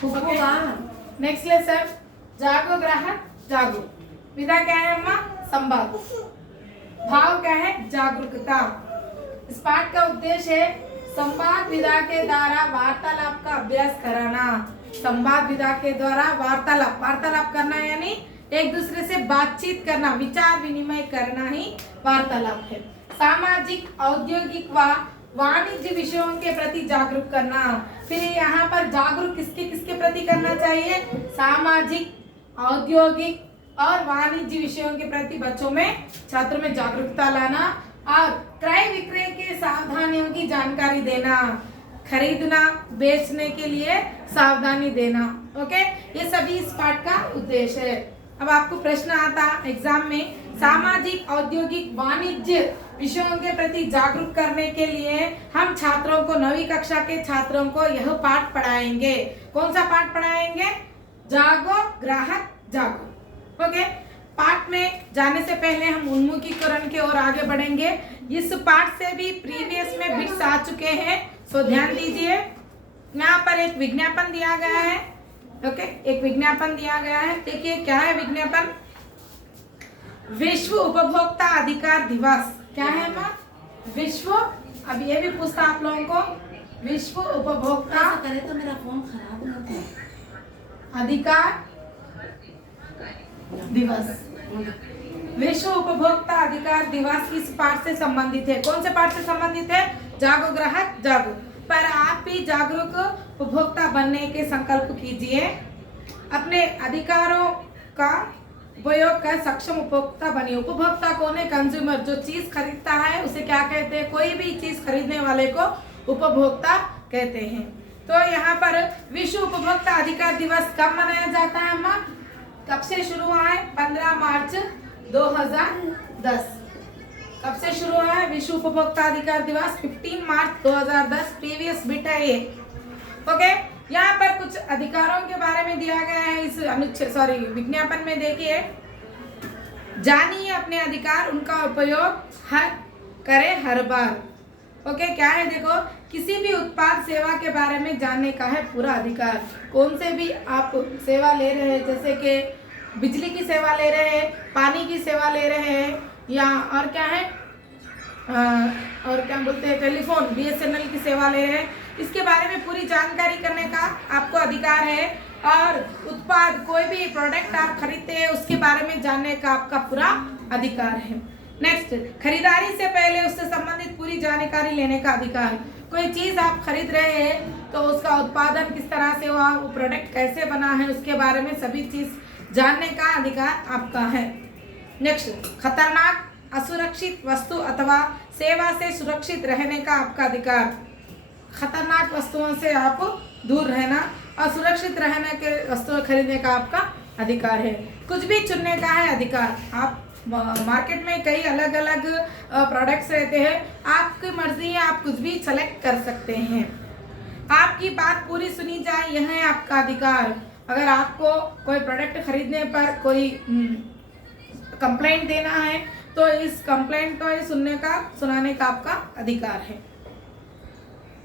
Next lesson जागो ग्राहक जागो। विधा क्या है अम्मा? संवाद। भाव क्या है? जागरूकता। इस पाठ का उद्देश्य है संवाद विधा के द्वारा वार्तालाप का अभ्यास कराना। संवाद विधा के द्वारा वार्तालाप करना यानी एक दूसरे से बातचीत करना, विचार विनिमय करना ही वार्तालाप है। सामाजिक, औद्योगिक व वाणिज्य विषयों के प्रति जागरूक करना। फिर यहाँ पर जागरूक किसके किसके प्रति करना चाहिए? सामाजिक, औद्योगिक और वाणिज्य विषयों के प्रति बच्चों में, छात्रों में जागरूकता लाना और क्रय विक्रय के सावधानियों की जानकारी देना, खरीदना बेचने के लिए सावधानी देना। ओके, ये सभी इस पाठ का उद्देश्य है। अब आपको प्रश्न आता एग्जाम में, सामाजिक, औद्योगिक, वाणिज्य विषयों के प्रति जागरूक करने के लिए हम छात्रों को, 9वीं कक्षा के छात्रों को यह पाठ पढ़ाएंगे। कौन सा पाठ पढ़ाएंगे? जागो ग्राहक जागो। ओके, पाठ में जाने से पहले हम उन्मुखीकरण की ओर आगे बढ़ेंगे। इस पाठ से भी प्रीवियस में बिट्स आ चुके हैं, सो ध्यान दीजिए। यहाँ पर एक विज्ञापन दिया गया है। ओके, एक विज्ञापन दिया गया है। देखिए क्या है विज्ञापन? विश्व उपभोक्ता अधिकार दिवस। क्या है माँ? विश्व, अब ये भी पूछता आप लोगों को, विश्व उपभोक्ता करे तो मेरा फोन खराब होता है। अधिकार दिवस। विश्व उपभोक्ता अधिकार दिवस इस पाठ से संबंधित है। कौन से पाठ से संबंधित है? जागो ग्राहक जागो। पर आप भी जागरूक उपभोक्ता बनने के संकल्प कीजिए। अपने अधिकारों का उपयोग कर सक्षम उपभोक्ता बनिए। उपभोक्ता कौन है? कंज्यूमर। जो चीज खरीदता है उसे क्या कहते हैं? कोई भी चीज खरीदने वाले को उपभोक्ता कहते हैं। तो यहाँ पर विश्व उपभोक्ता अधिकार दिवस कब मनाया जाता है अम्मा? कब से शुरू हुआ है? 15 मार्च 2010। कब से शुरू हुआ है विश्व उपभोक्ता अधिकार दिवस? 15 मार्च 2010। प्रीवियस बिट है ये। ओके, यहाँ पर कुछ अधिकारों के बारे में दिया गया है इस विज्ञापन में। देखिए, जानिए अपने अधिकार, उनका उपयोग करें हर बार। ओके, क्या है? देखो, किसी भी उत्पाद सेवा के बारे में जानने का है पूरा अधिकार। कौन से भी आप सेवा ले रहे हैं, जैसे कि बिजली की सेवा ले रहे हैं, पानी की सेवा ले रहे हैं, या और क्या है, और क्या बोलते हैं, टेलीफोन BSNL की सेवा ले रहे हैं, इसके बारे में पूरी जानकारी करने का आपको अधिकार है। और उत्पाद, कोई भी प्रोडक्ट आप खरीदते हैं उसके बारे में जानने का आपका पूरा अधिकार है। नेक्स्ट, खरीदारी से पहले उससे संबंधित पूरी जानकारी लेने का अधिकार। कोई चीज आप खरीद रहे हैं तो उसका उत्पादन किस तरह से हुआ, वो प्रोडक्ट कैसे बना है, उसके बारे में सभी चीज जानने का अधिकार आपका है। नेक्स्ट, खतरनाक, असुरक्षित वस्तु अथवा सेवा से सुरक्षित रहने का आपका अधिकार। खतरनाक वस्तुओं से आप दूर रहना, असुरक्षित रहने के वस्तुएं खरीदने का आपका अधिकार है। कुछ भी चुनने का है अधिकार। आप मार्केट में कई अलग अलग प्रोडक्ट्स रहते हैं, आपकी मर्जी है, आप कुछ भी सेलेक्ट कर सकते हैं। आपकी बात पूरी सुनी जाए, यह है आपका अधिकार। अगर आपको कोई प्रोडक्ट खरीदने पर कोई कंप्लेंट देना है तो इस कंप्लेंट को सुनाने का आपका अधिकार है।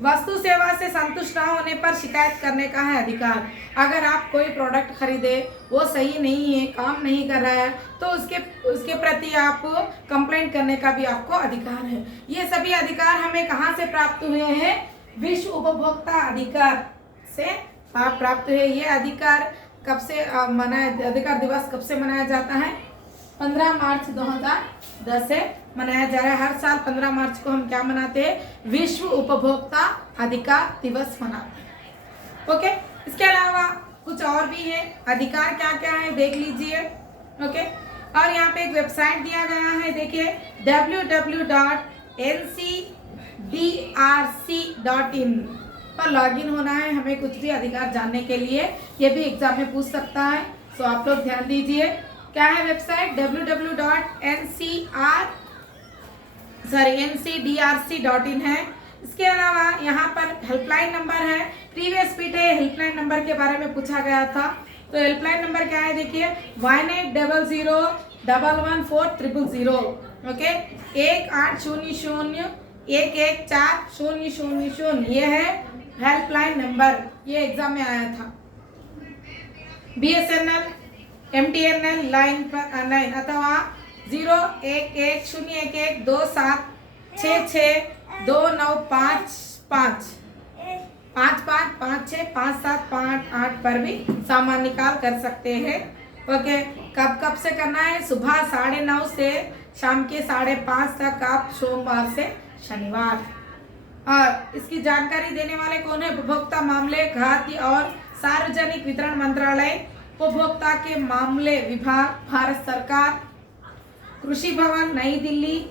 वस्तु सेवा से संतुष्ट न होने पर शिकायत करने का है अधिकार। अगर आप कोई प्रोडक्ट खरीदे, वो सही नहीं है, काम नहीं कर रहा है, तो उसके प्रति आप कंप्लेंट करने का भी आपको अधिकार है। ये सभी अधिकार हमें कहाँ से प्राप्त हुए हैं? विश्व उपभोक्ता अधिकार से आप प्राप्त हुए। ये अधिकार कब से अधिकार दिवस कब से मनाया जाता है? 15 मार्च 2010 से मनाया जा रहा है। हर साल 15 मार्च को हम क्या मनाते हैं? विश्व उपभोक्ता अधिकार दिवस मनाते हैं। ओके, इसके अलावा कुछ और भी है। अधिकार क्या क्या है देख लीजिए। ओके, और यहाँ पे एक वेबसाइट दिया गया है, देखिए www.ncdrc.in पर लॉगिन होना है हमें कुछ भी अधिकार जानने के लिए। ये भी एग्जाम में पूछ सकता है, सो आप लोग ध्यान दीजिए। क्या है वेबसाइट? www.ncdrc.in है। इसके अलावा यहाँ पर हेल्पलाइन नंबर है। प्रीवियस पीट है, हेल्पलाइन नंबर के बारे में पूछा गया था, तो हेल्पलाइन नंबर क्या है देखिए 1800114000। ओके, 1800114000 ये है हेल्पलाइन नंबर। ये एग्जाम में आया था। BSNL MTNL लाइन अथवा 011127662955 55565758 पर भी सामान निकाल कर सकते हैं। ओके, कब से करना है? सुबह 9:30 से शाम के 5:30 तक, आप सोमवार से शनिवार। और इसकी जानकारी देने वाले कौन है? उपभोक्ता मामले, खाद्य और सार्वजनिक वितरण मंत्रालय, उपभोक्ता के मामले विभाग, भारत सरकार, कृषि भवन, नई दिल्ली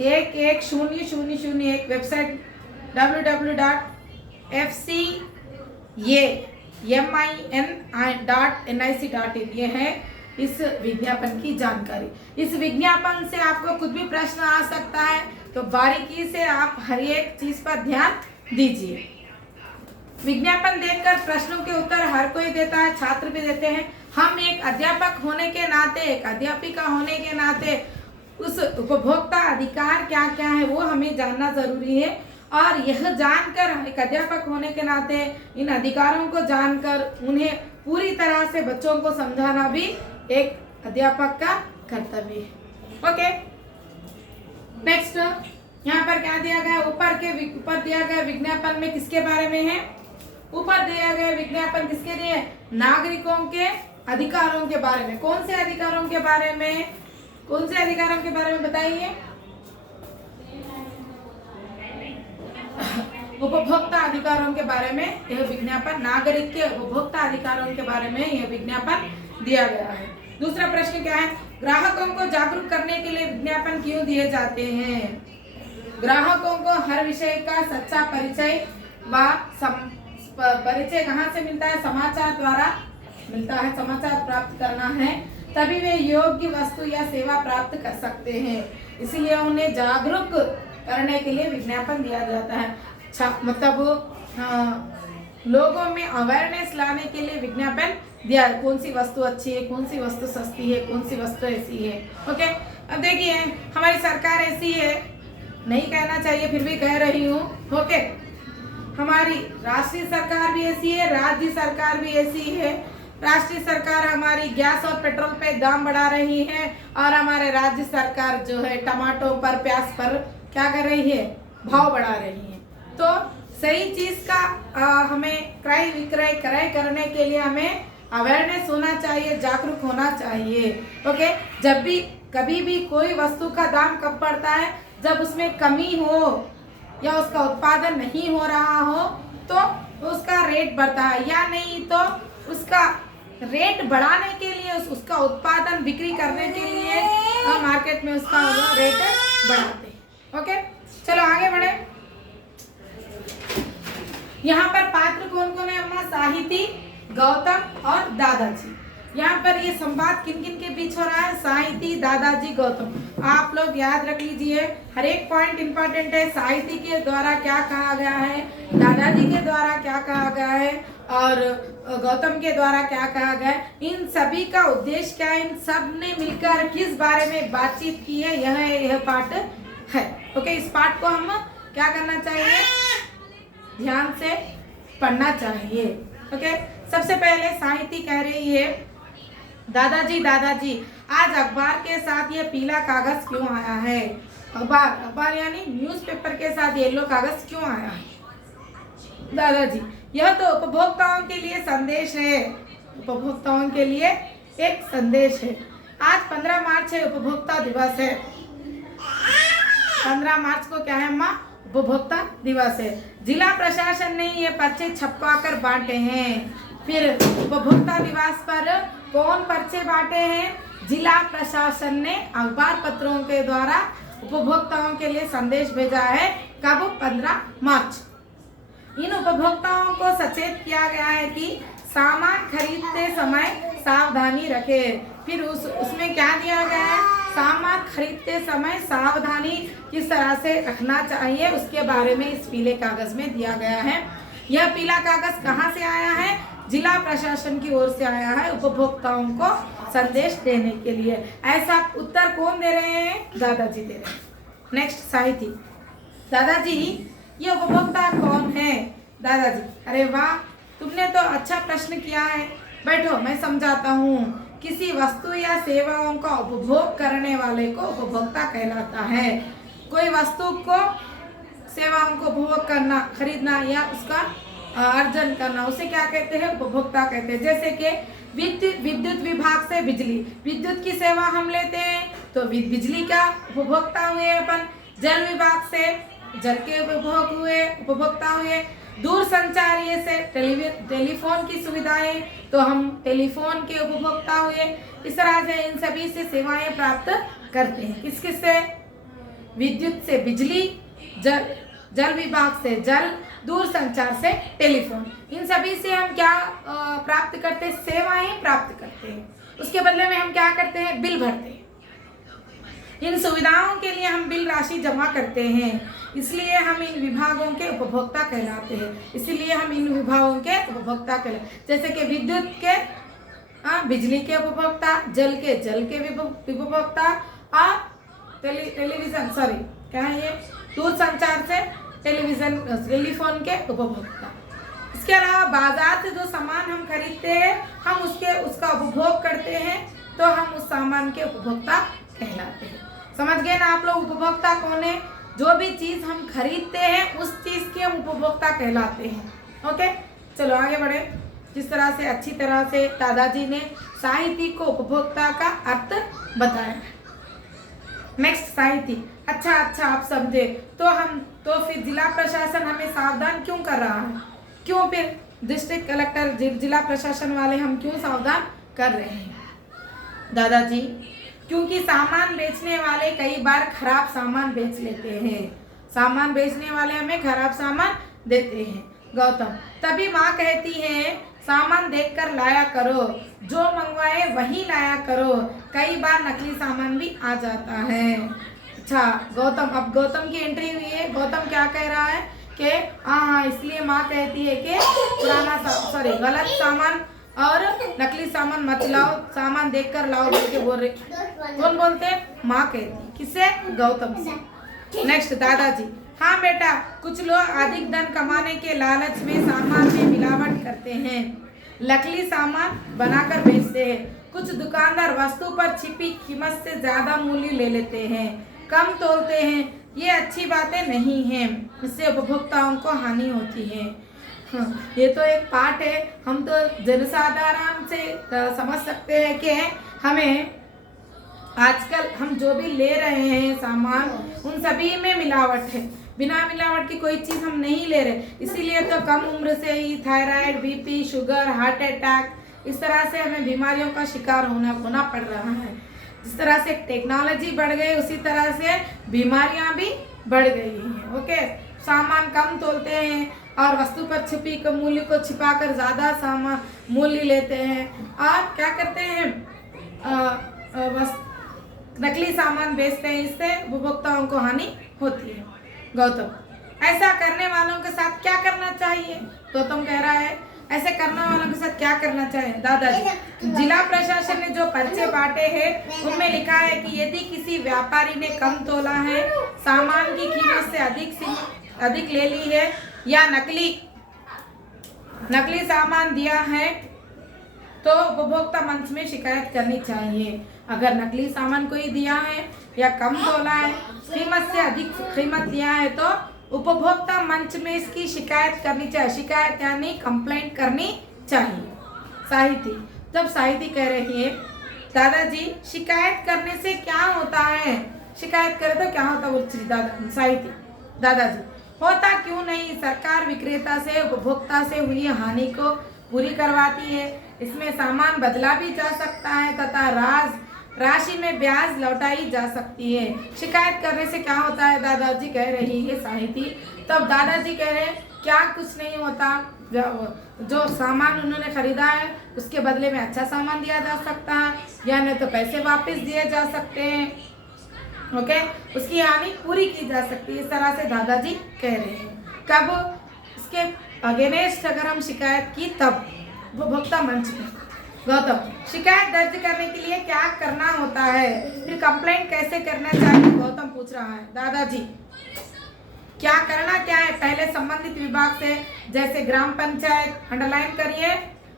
110001, वेबसाइट www.fca.min.nic.in। ये है इस विज्ञापन की जानकारी। इस विज्ञापन से आपको कुछ भी प्रश्न आ सकता है, तो बारीकी से आप हर एक चीज पर ध्यान दीजिए। विज्ञापन देखकर प्रश्नों के उत्तर हर कोई देता है, छात्र भी देते हैं। हम एक अध्यापक होने के नाते, एक अध्यापिका होने के नाते उस उपभोक्ता अधिकार क्या क्या है वो हमें जानना जरूरी है। और यह जानकर, एक अध्यापक होने के नाते इन अधिकारों को जानकर उन्हें पूरी तरह से बच्चों को समझाना भी एक अध्यापक का कर्तव्य है। ओके, नेक्स्ट यहाँ पर क्या दिया गया? ऊपर दिया गया विज्ञापन में किसके बारे में है? ऊपर दिया गया विज्ञापन किसके लिए? नागरिकों के अधिकारों के बारे में। कौन से अधिकारों के बारे में? कौन से अधिकारों के बारे में बताइए? उपभोक्ता अधिकारों के बारे में यह विज्ञापन, नागरिक के उपभोक्ता अधिकारों के बारे में यह विज्ञापन दिया गया है। दूसरा प्रश्न क्या है? ग्राहकों को जागरूक करने के लिए विज्ञापन क्यों दिए जाते हैं? ग्राहकों को हर विषय का सच्चा परिचय व परिचय कहाँ से मिलता है? समाचार द्वारा मिलता है। समाचार प्राप्त करना है तभी वे योग्य वस्तु या सेवा प्राप्त कर सकते हैं, इसलिए उन्हें जागरूक करने के लिए विज्ञापन दिया जाता है। मतलब लोगों में अवेयरनेस लाने के लिए विज्ञापन दिया। कौन सी वस्तु अच्छी है, कौन सी वस्तु सस्ती है, कौन सी वस्तु ऐसी है। ओके, अब देखिए हमारी सरकार ऐसी है, नहीं कहना चाहिए फिर भी कह रही हूँ। ओके, हमारी राष्ट्रीय सरकार भी ऐसी है, राज्य सरकार भी ऐसी है। राष्ट्रीय सरकार हमारी गैस और पेट्रोल पे दाम बढ़ा रही है और हमारे राज्य सरकार जो है टमाटो पर, प्याज पर क्या कर रही है? भाव बढ़ा रही है। तो सही चीज का हमें क्रय विक्रय करने के लिए हमें अवेयरनेस होना चाहिए, जागरूक होना चाहिए। ओके, जब भी कभी भी कोई वस्तु का दाम कब बढ़ता है? जब उसमें कमी हो या उसका उत्पादन नहीं हो रहा हो तो उसका रेट बढ़ता है, या नहीं तो उसका रेट बढ़ाने के लिए, उसका उत्पादन बिक्री करने के लिए मार्केट में उसका रेट बढ़ाते हैं। ओके, चलो आगे बढ़े। यहाँ पर पात्र कौन कौन है? अम्मा साहिती, गौतम और दादाजी। यहाँ पर ये संवाद किन किन के बीच हो रहा है? साहिती, दादाजी, गौतम। आप लोग याद रख लीजिए, हर एक पॉइंट इंपॉर्टेंट है। साहिती के द्वारा क्या कहा गया है, दादाजी के द्वारा क्या कहा गया है और गौतम के द्वारा क्या कहा गया है। इन सभी का उद्देश्य क्या है? इन सब ने मिलकर किस बारे में बातचीत की है, यह पाठ है। ओके, इस पाठ को हम क्या करना चाहिए? ध्यान से पढ़ना चाहिए। ओके, सबसे पहले साहिती कह रही है, दादाजी आज अखबार के साथ ये पीला कागज क्यों आया है? अखबार यानी न्यूज़पेपर के साथ येलो कागज क्यों आया है? दादाजी, यह तो उपभोक्ताओं के लिए संदेश है। उपभोक्ताओं के लिए एक संदेश है। आज 15 मार्च है, उपभोक्ता दिवस है। 15 मार्च को क्या है अम्मा? उपभोक्ता दिवस है। जिला प्रशासन ने ये पर्चे छपवा कर बांटे हैं। फिर उपभोक्ता दिवस पर कौन पर्चे बांटे हैं? जिला प्रशासन ने अखबार पत्रों के द्वारा उपभोक्ताओं के लिए संदेश भेजा है। कब? 15 मार्च। इन उपभोक्ताओं को सचेत किया गया है कि सामान खरीदते समय सावधानी रखें। फिर उसमें क्या दिया गया है? सामान खरीदते समय सावधानी किस तरह से रखना चाहिए उसके बारे में इस पीले कागज में दिया गया है। यह पीला कागज कहाँ से आया है? जिला प्रशासन की ओर से आया है, उपभोक्ताओं को संदेश देने के लिए। ऐसा उत्तर कौन दे रहे हैं? दादाजी दे रहे हैं। नेक्स्ट साहिती, दादाजी ये उपभोक्ता कौन है? दादाजी, अरे वाह, तुमने तो अच्छा प्रश्न किया है। बैठो मैं समझाता हूँ। किसी वस्तु या सेवाओं का उपभोग करने वाले को उपभोक्ता कहलाता है। कोई वस्तु को सेवाओं को उपभोग करना, खरीदना या उसका अर्जन करना, उसे क्या कहते हैं? उपभोक्ता कहते हैं। जैसे कि विद्युत विभाग से बिजली, विद्युत की सेवा हम लेते हैं तो बिजली का उपभोक्ता हुए अपन। जल विभाग से जल के उपभोक्ता हुए। दूर संचार से टेलीफोन की सुविधाएं तो हम टेलीफोन के उपभोक्ता हुए। इस तरह से इन सभी से सेवाएं प्राप्त करते हैं। किस किस से? विद्युत से बिजली, जल विभाग से जल, दूर संचार से टेलीफोन। इन सभी से हम क्या प्राप्त करते हैं? सेवाएं प्राप्त करते हैं। उसके बदले में हम क्या करते हैं? बिल भरते हैं। इन सुविधाओं के लिए हम बिल राशि जमा करते हैं, इसलिए हम इन विभागों के उपभोक्ता कहलाते हैं। इसीलिए हम इन विभागों के उपभोक्ता कहलाते। जैसे कि विद्युत के बिजली के उपभोक्ता, जल के उपभोक्ता और टेलीविजन क्या है ये? दूर संचार से टेलीफोन के उपभोक्ता। इसके अलावा बाजार से जो सामान हम खरीदते हैं, हम उसका उपभोग करते हैं तो हम उस सामान के उपभोक्ता कहलाते हैं। समझ गए ना आप लोग? उपभोक्ता कौन है? जो भी चीज हम खरीदते हैं उस चीज के हम उपभोक्ता कहलाते हैं। ओके, चलो आगे बढ़े। जिस तरह से अच्छी तरह से दादाजी ने साहित्य को उपभोक्ता का अर्थ बताया। नेक्स्ट साहित्य। अच्छा आप समझे तो फिर जिला प्रशासन हमें सावधान क्यों कर रहा है? क्यों फिर डिस्ट्रिक्ट कलेक्टर, जिला प्रशासन वाले हम क्यों सावधान कर रहे हैं दादाजी? क्योंकि सामान बेचने वाले कई बार खराब सामान बेच लेते हैं। सामान बेचने वाले हमें खराब सामान देते हैं। गौतम, तभी माँ कहती है सामान देखकर लाया करो, जो मंगवाए वही लाया करो, कई बार नकली सामान भी आ जाता है। अच्छा गौतम, अब गौतम की एंट्री हुई है। गौतम क्या कह रहा है कि हाँ, इसलिए माँ कहती है कि गलत सामान और नकली सामान मत लाओ, सामान देखकर लाओ बोल के बोल रहे। कौन बोलते? माँ कहती। किससे? गौतम से। नेक्स्ट दादाजी। हाँ बेटा, कुछ लोग अधिक धन कमाने के लालच में सामान में मिलावट करते हैं, नकली सामान बनाकर बेचते हैं। कुछ दुकानदार वस्तु पर छिपी कीमत से ज्यादा मूल्य ले लेते हैं, कम तोलते हैं। ये अच्छी बातें नहीं हैं, इससे उपभोक्ताओं को हानि होती है। ये तो एक पार्ट है। हम तो जनसाधारण से समझ सकते हैं कि हमें आजकल हम जो भी ले रहे हैं सामान, उन सभी में मिलावट है। बिना मिलावट की कोई चीज़ हम नहीं ले रहे। इसीलिए तो कम उम्र से ही thyroid, BP, sugar, heart attack, इस तरह से हमें बीमारियों का शिकार होना पड़ रहा है। जिस तरह से टेक्नोलॉजी बढ़ गई, उसी तरह से बीमारियां भी बढ़ गई हैं। ओके, सामान कम तोलते हैं और वस्तु पर छिपी के मूल्य को छिपाकर ज़्यादा सामान मूल्य लेते हैं और क्या करते हैं? नकली सामान बेचते हैं। इससे उपभोक्ताओं को हानि होती है। गौतम, ऐसा करने वालों के साथ क्या करना चाहिए? गौतम कह रहा है ऐसे करने वालों के साथ क्या करना चाहिए? दादाजी, जिला प्रशासन ने जो पर्चे बांटे हैं उनमें लिखा है कि यदि किसी व्यापारी ने कम तोला है, सामान की कीमत से अधिक ले ली है या नकली सामान दिया है तो उपभोक्ता मंच में शिकायत करनी चाहिए। अगर नकली सामान कोई दिया है या कम तोला है, कीमत से अधिक कीमत दिया है तो उपभोक्ता मंच में इसकी शिकायत करनी चाहिए। शिकायत यानी कंप्लेंट करनी चाहिए। साहिती, जब साहिती कह रही है दादाजी शिकायत करने से क्या होता है? शिकायत करे तो क्या होता है? साहिती, दादाजी, होता क्यों नहीं, सरकार विक्रेता से उपभोक्ता से हुई हानि को पूरी करवाती है। इसमें सामान बदला भी जा सकता है तथा राशि में ब्याज लौटाई जा सकती है। शिकायत करने से क्या होता है? दादाजी कह रही है साहिती। तब दादाजी कह रहे हैं क्या कुछ नहीं होता, जो सामान उन्होंने खरीदा है उसके बदले में अच्छा सामान दिया जा सकता है या नहीं तो पैसे वापस दिए जा सकते हैं। ओके, उसकी हानि पूरी की जा सकती है। इस तरह से दादाजी कह रहे हैं। कब? इसके अगेंस्ट अगर हम शिकायत की तब उपभोक्ता मंच में। गौतम, शिकायत दर्ज करने के लिए क्या करना होता है, फिर कंप्लेंट कैसे करना चाहिए? गौतम पूछ रहा है। दादाजी, क्या करना क्या है? पहले संबंधित विभाग से, जैसे ग्राम पंचायत, अंडरलाइन करिए,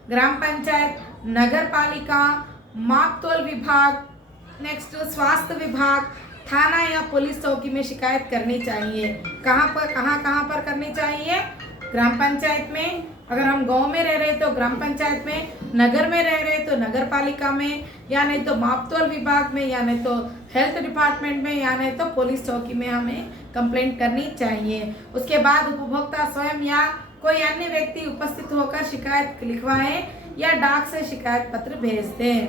ग्राम पंचायत, नगर पालिका, मापतोल विभाग, नेक्स्ट स्वास्थ्य विभाग, थाना या पुलिस चौकी में शिकायत करनी चाहिए। कहाँ पर करनी चाहिए? ग्राम पंचायत में। अगर हम गांव में रह रहे तो ग्राम पंचायत में, नगर में रह रहे तो नगर पालिका में, या नहीं तो मापतोल विभाग में, या नहीं तो हेल्थ डिपार्टमेंट में, या नहीं तो पुलिस चौकी में हमें कंप्लेंट करनी चाहिए। उसके बाद उपभोक्ता स्वयं या कोई अन्य व्यक्ति उपस्थित होकर शिकायत लिखवाएं या डाक से शिकायत पत्र भेज दें।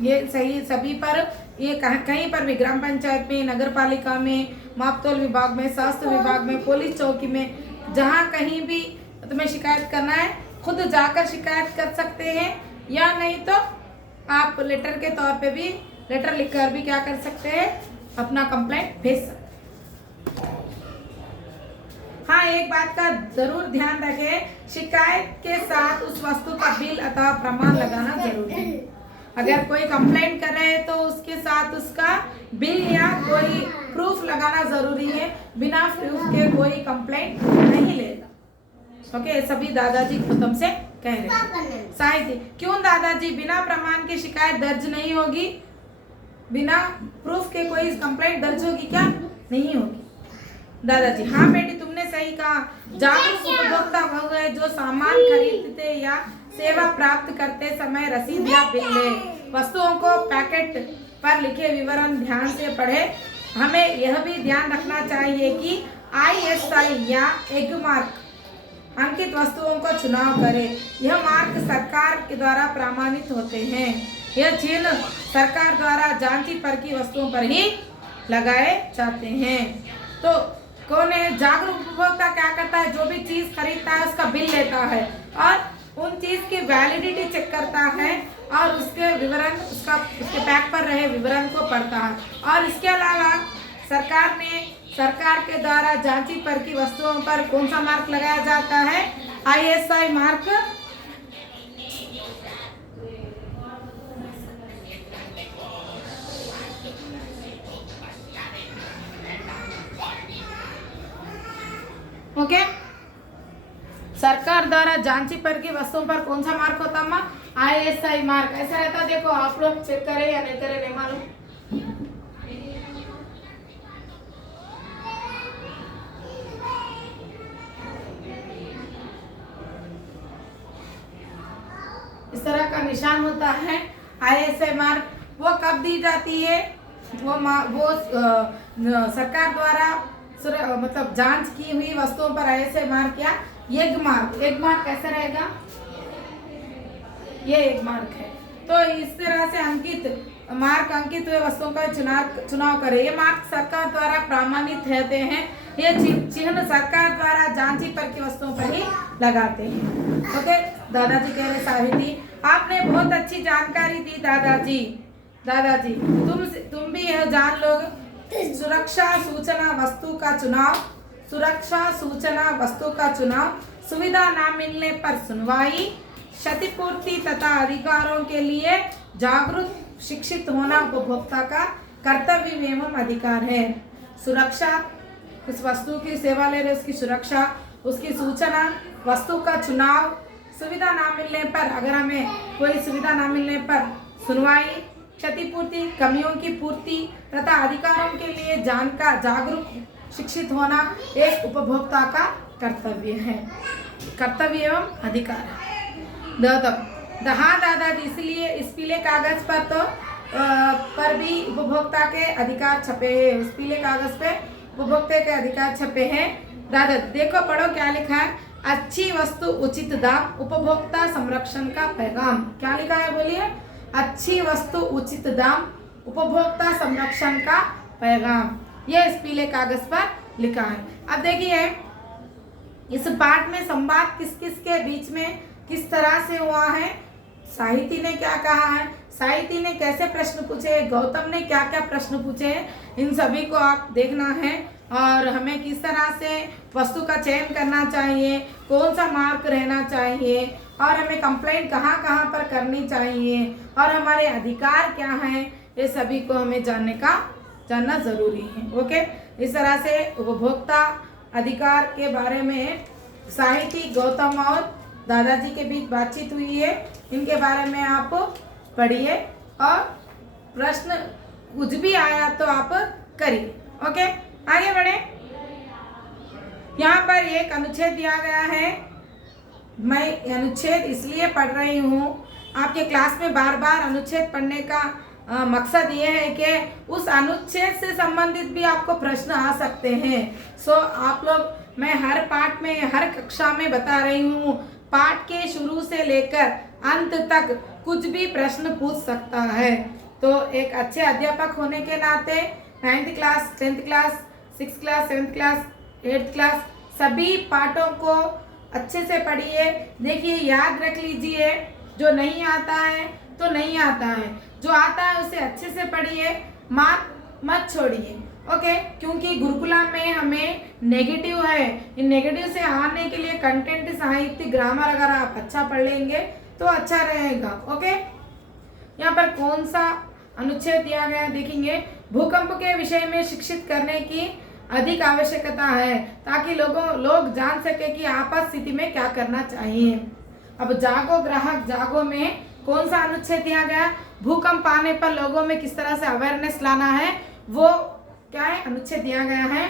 ये सही सभी पर, ये कहीं पर भी ग्राम पंचायत में, नगर पालिका में, मापतोल विभाग में, स्वास्थ्य विभाग में, पुलिस चौकी में, जहाँ कहीं भी तुम्हें शिकायत करना है खुद जाकर शिकायत कर सकते हैं, या नहीं तो आप लेटर के तौर पे भी लेटर लिखकर भी क्या कर सकते हैं, अपना कंप्लेंट भेज सकते हैं। हाँ, एक बात का जरूर ध्यान रखें, शिकायत के साथ उस वस्तु का बिल अथवा प्रमाण लगाना जरूरी है। अगर कोई कंप्लेंट कर रहे हैं तो उसके साथ उसका बिल या कोई प्रूफ लगाना जरूरी है। बिना प्रूफ के कोई कंप्लेंट नहीं लेगा। ओके, सभी दादाजी गौतम से कह रहे हैं। साहित्य, क्यों दादाजी बिना प्रमाण के शिकायत दर्ज नहीं होगी? बिना प्रूफ के कोई कंप्लेंट दर्ज होगी क्या? नहीं होगी। दादाजी, हाँ बेटी तुमने सही कहा। जागरूक उपभोक्ता वह है जो सामान खरीदते या सेवा प्राप्त करते समय रसीद या बिल ले, वस्तुओं को पैकेट पर लिखे विवरण ध्यान से पढ़े। हमें यह भी ध्यान रखना चाहिए कि ISI या एग मार्क अंकित वस्तुओं का चुनाव करें। यह मार्क सरकार के द्वारा प्रमाणित होते हैं। यह चिन्ह सरकार द्वारा जांची परखी वस्तुओं पर ही लगाए जाते हैं। तो कौन है? जागरूक उपभोक्ता क्या करता है? जो भी चीज खरीदता है उसका बिल लेता है और उन चीज की वैलिडिटी चेक करता है और उसके विवरण, उसके पैक पर रहे विवरण को पढ़ता है। और इसके अलावा सरकार के द्वारा जांची परखी वस्तुओं पर कौन सा मार्क लगाया जाता है? ISI mark. ओके, सरकार द्वारा जांची परखी वस्तुओं पर कौन सा मार्क होता है? ISI mark. ऐसा रहता, देखो आप लोग चेक करें या नहीं करें नहीं मालूम। इस तरह का निशान होता है ISI मार्क। वो कब दी जाती है? वो सरकार द्वारा मतलब जांच की हुई वस्तुओं पर ISI मार्क या एग मार्क। एग मार्क कैसा रहेगा? ये एग मार्क है। तो इस तरह से अंकित हुए वस्तुओं का चुनाव करें। ये मार्क सरकार द्वारा प्रमाणित रहते हैं। ये चिन्ह सरकार द्वारा जांची परखी वस्तुओं पर ही लगाते हैं। ओके, दादाजी कह रहे साहिती आपने बहुत अच्छी जानकारी दी दादाजी तुम भी यह जान लो, सुरक्षा सूचना वस्तु का चुनाव, सुविधा न मिलने पर सुनवाई, क्षतिपूर्ति तथा अधिकारों के लिए जागरूक शिक्षित होना उपभोक्ता का कर्तव्य एवं अधिकार है। सुरक्षा, उस वस्तु की सेवा ले रहे उसकी सुरक्षा, उसकी सूचना, वस्तु का चुनाव, सुविधा ना मिलने पर, अगर हमें कोई सुविधा ना मिलने पर सुनवाई, क्षतिपूर्ति, कमियों की पूर्ति तथा अधिकारों के लिए जागरूक शिक्षित होना एक उपभोक्ता का कर्तव्य एवं अधिकार है। हाँ दादाजी, इसलिए इस पीले कागज पर भी उपभोक्ता के अधिकार छपे हैं। उस पीले कागज पे उपभोक्ता के अधिकार छपे हैं। दादा देखो, पढ़ो क्या लिखा है। अच्छी वस्तु उचित दाम, उपभोक्ता संरक्षण का पैगाम। क्या लिखा है बोलिए? अच्छी वस्तु उचित दाम, उपभोक्ता संरक्षण का पैगाम। ये इस पीले कागज पर लिखा है। अब देखिए इस पाठ में संवाद किस किस के बीच में किस तरह से हुआ है। साहिती ने क्या कहा है, साहिती ने कैसे प्रश्न पूछे, गौतम ने क्या क्या प्रश्न पूछे हैं, इन सभी को आप देखना है। और हमें किस तरह से वस्तु का चयन करना चाहिए, कौन सा मार्क रहना चाहिए, और हमें कंप्लेंट कहाँ कहाँ पर करनी चाहिए, और हमारे अधिकार क्या हैं, ये सभी को हमें जानना ज़रूरी है। ओके, इस तरह से उपभोक्ता अधिकार के बारे में साहिती, गौतम और दादाजी के बीच बातचीत हुई है, इनके बारे में आप पढ़िए और प्रश्न कुछ भी आया तो आप करिए। ओके, आगे बढ़े। यहाँ पर एक अनुच्छेद दिया गया है। मैं अनुच्छेद इसलिए पढ़ रही हूँ, आपके क्लास में बार बार अनुच्छेद पढ़ने का मकसद ये है कि उस अनुच्छेद से संबंधित भी आपको प्रश्न आ सकते हैं। सो आप लोग, मैं हर पाठ में, हर कक्षा में बता रही हूँ, पाठ के शुरू से लेकर अंत तक कुछ भी प्रश्न पूछ सकता है। तो एक अच्छे अध्यापक होने के नाते 9th class, 10th class, 6th class, 7th class, 8th class सभी पाठों को अच्छे से पढ़िए। देखिए, याद रख लीजिए, जो नहीं आता है तो नहीं आता है, जो आता है उसे अच्छे से पढ़िए, मार्क मत छोड़िए। ओके, क्योंकि गुरुकुला में हमें नेगेटिव है, इन नेगेटिव से आने के लिए कंटेंट, साहित्य, ग्रामर अगर आप अच्छा पढ़ लेंगे तो अच्छा रहेगा। ओके, यहाँ पर कौन सा अनुच्छेद दिया गया देखेंगे। भूकंप के विषय में शिक्षित करने की अधिक आवश्यकता है ताकि लोग जान सके कि आपात स्थिति में क्या करना चाहिए। अब जागो ग्राहक जागो में कौन सा अनुच्छेद दिया गया, भूकंप आने पर लोगों में किस तरह से अवेयरनेस लाना है, वो क्या है, अनुच्छेद दिया गया है।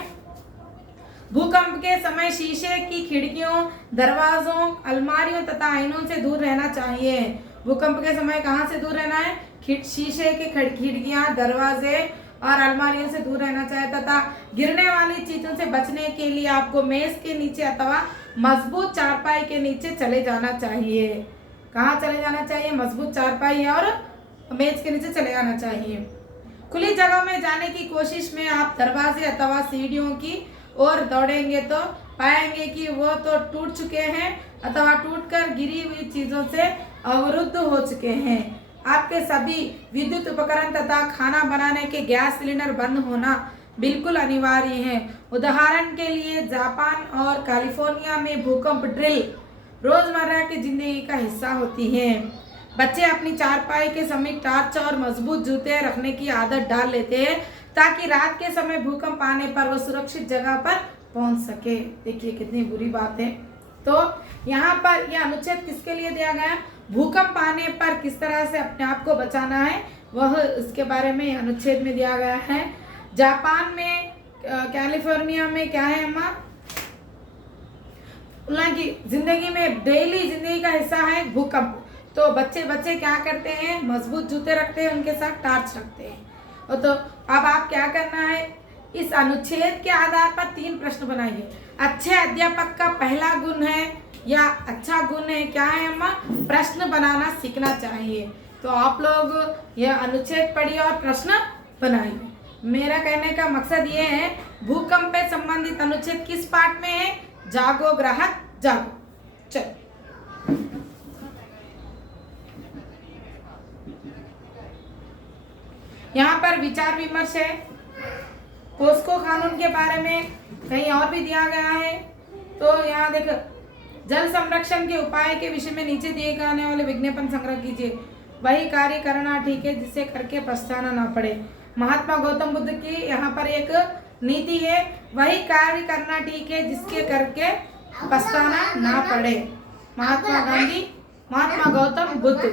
भूकंप के समय शीशे की खिड़कियों, दरवाजों, अलमारियों तथा आईनों से दूर रहना चाहिए। भूकंप के समय कहाँ से दूर रहना है, शीशे के खिड़कियां, दरवाजे और अलमारियों से दूर रहना चाहिए तथा गिरने वाली चीजों से बचने के लिए आपको मेज के नीचे अथवा मजबूत चारपाई के नीचे चले जाना चाहिए। कहाँ चले जाना चाहिए, मजबूत चारपाई और मेज के नीचे चले जाना चाहिए। खुली जगह में जाने की कोशिश में आप दरवाजे अथवा सीढ़ियों की ओर दौड़ेंगे तो पाएंगे कि वो तो टूट चुके हैं अथवा टूटकर गिरी हुई चीजों से अवरुद्ध हो चुके हैं। आपके सभी विद्युत उपकरण तथा खाना बनाने के गैस सिलेंडर बंद होना बिल्कुल अनिवार्य है। उदाहरण के लिए जापान और कैलिफोर्निया में भूकंप ड्रिल रोजमर्रा की जिंदगी का हिस्सा होती है। बच्चे अपनी चारपाई के समीप टार्च और मजबूत जूते रखने की आदत डाल लेते हैं ताकि रात के समय भूकंप आने पर वो सुरक्षित जगह पर पहुंच सके। देखिए कितनी बुरी बात है। तो यहाँ पर यह अनुच्छेद किसके लिए दिया गया, भूकंप आने पर किस तरह से अपने आप को बचाना है, वह इसके बारे में अनुच्छेद में दिया गया है। जापान में, कैलिफोर्निया में क्या है अम्मा, उनकी जिंदगी में डेली जिंदगी का हिस्सा है भूकंप। तो बच्चे क्या करते हैं, मजबूत जूते रखते हैं, उनके साथ टार्च रखते हैं। और तो अब आप क्या करना है, इस अनुच्छेद के आधार पर 3 प्रश्न बनाइए। अच्छे अध्यापक का पहला गुण है या अच्छा गुण है क्या है अम्मा, प्रश्न बनाना सीखना चाहिए। तो आप लोग यह अनुच्छेद पढ़िए और प्रश्न बनाइए। मेरा कहने का मकसद ये है, भूकंप से संबंधित अनुच्छेद किस पाठ में है, जागो ग्राहक जागो। चलो यहाँ पर विचार विमर्श है। पोस्को कानून के बारे में कहीं और भी दिया गया है। तो यहाँ देखो, जल संरक्षण के उपाय के विषय में नीचे दिए जाने वाले विज्ञापन संग्रह कीजिए। वही कार्य करना ठीक है जिससे करके पछताना ना पड़े। महात्मा गौतम बुद्ध की यहाँ पर एक नीति है, वही कार्य करना ठीक है जिसके करके पछताना ना पड़े। महात्मा गांधी, महात्मा गौतम बुद्ध।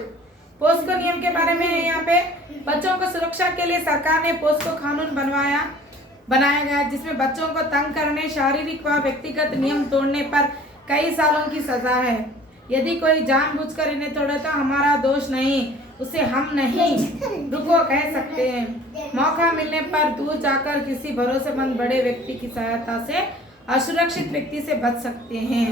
पोस्को नियम के बारे में है यहाँ पे, बच्चों को सुरक्षा के लिए सरकार ने पोस्को कानून बनाया गया जिसमें बच्चों को तंग करने, शारीरिक व व्यक्तिगत नियम तोड़ने पर कई सालों की सजा है। यदि कोई जानबूझकर इन्हें तोड़े तो हमारा दोष नहीं, उसे हम नहीं रुको कह सकते हैं। मौका मिलने पर दूर जाकर किसी भरोसेमंद बड़े व्यक्ति की सहायता से असुरक्षित व्यक्ति से बच सकते हैं।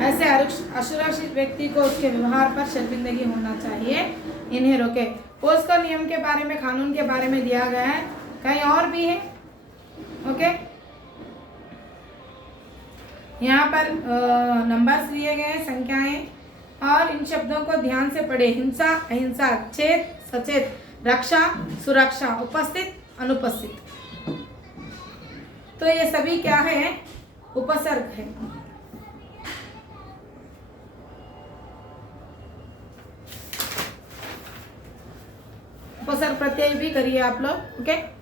ऐसे असुरक्षित व्यक्ति को उसके व्यवहार पर शर्मिंदगी होना चाहिए, इन्हें रोके। पोस्को नियम के बारे में, कानून के बारे में दिया गया है, कहीं और भी है। ओके, यहाँ पर नंबर्स दिए गए, संख्याएं, और इन शब्दों को ध्यान से पढ़े। हिंसा, अहिंसा, चेत, सचेत, रक्षा, सुरक्षा, उपस्थित, अनुपस्थित। तो ये सभी क्या है, उपसर्ग है। उपसर्ग प्रत्यय भी करिए आप लोग। ओके।